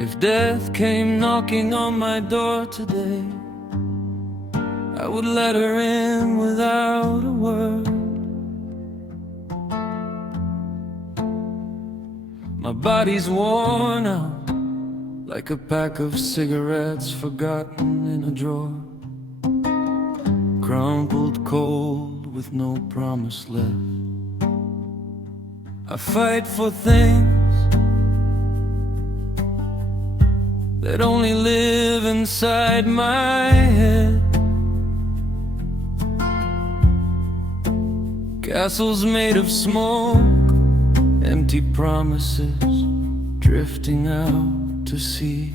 If death came knocking on my door today, I would let her in without a word. My body's worn out, like a pack of cigarettes forgotten in a drawer, crumpled cold with no promise left. I fight for things that only live inside my head. Castles made of smoke, empty promises drifting out to sea.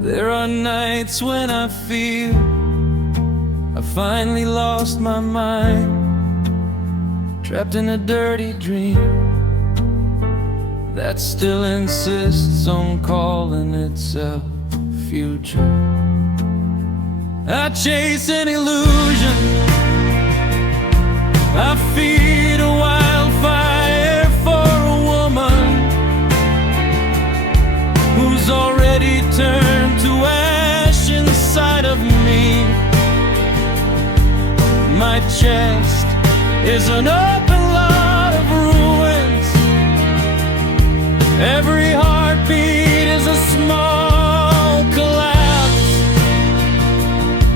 There are nights when I feel I finally lost my mind, trapped in a dirty dream that still insists on calling itself future. I chase an illusion, I feed a wildfire for a woman who's already turned to ash inside of me. My chest is an open lot of ruins. Every heartbeat is a small collapse.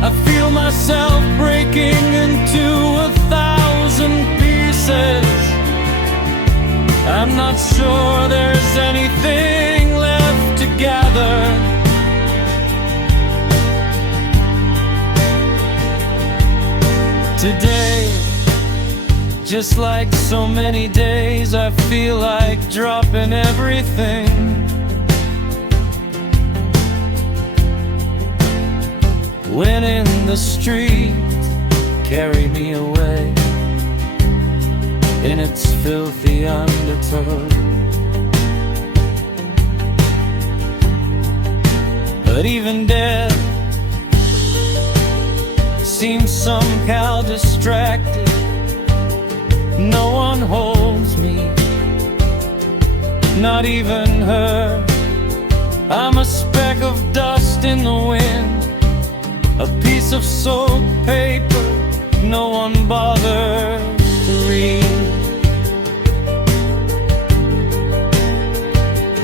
I feel myself breaking into 1,000 pieces. I'm not sure there's anything left to gather. Today, just like so many days, I feel like dropping everything. When in the street carried me away in its filthy undertow. But even death seems somehow distracted. No one holds me, not even her. I'm a speck of dust in the wind, a piece of soaked paper no one bothers to read.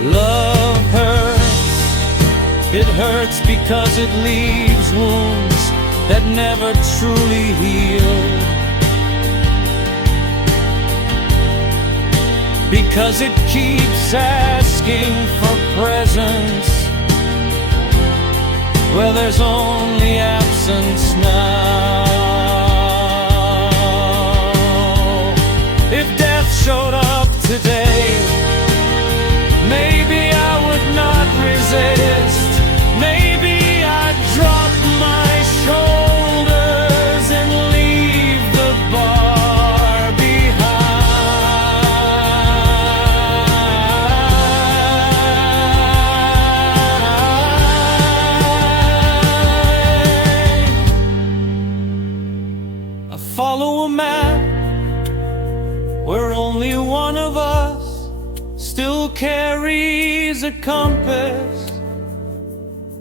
Love hurts, it hurts because it leaves wounds that never truly heal. Because it keeps asking for presence where there's only absence now. If death showed up today, maybe I would not resist. Maybe I'd drop my shoulders and leave the bar behind. I follow a map where only one of us still carries a compass.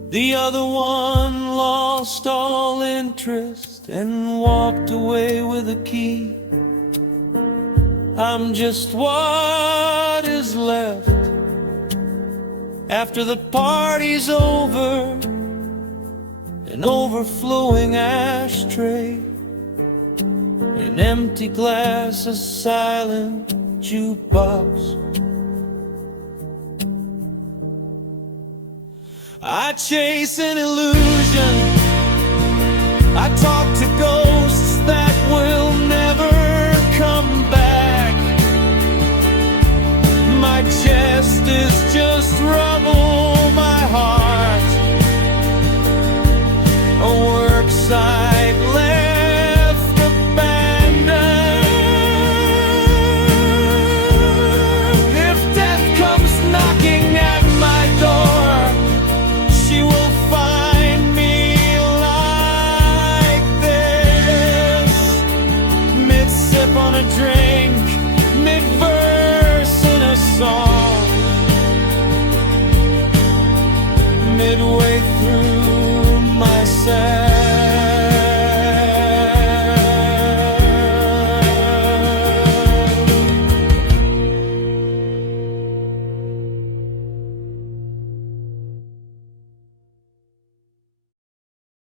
The other one lost all interest and walked away with a key. I'm just what is left after the party's over, an overflowing ashtray, an empty glass, a silent jukebox. I chase an illusion, I talk to ghosts that will never come back. My chest is just rubble, my heart a work site.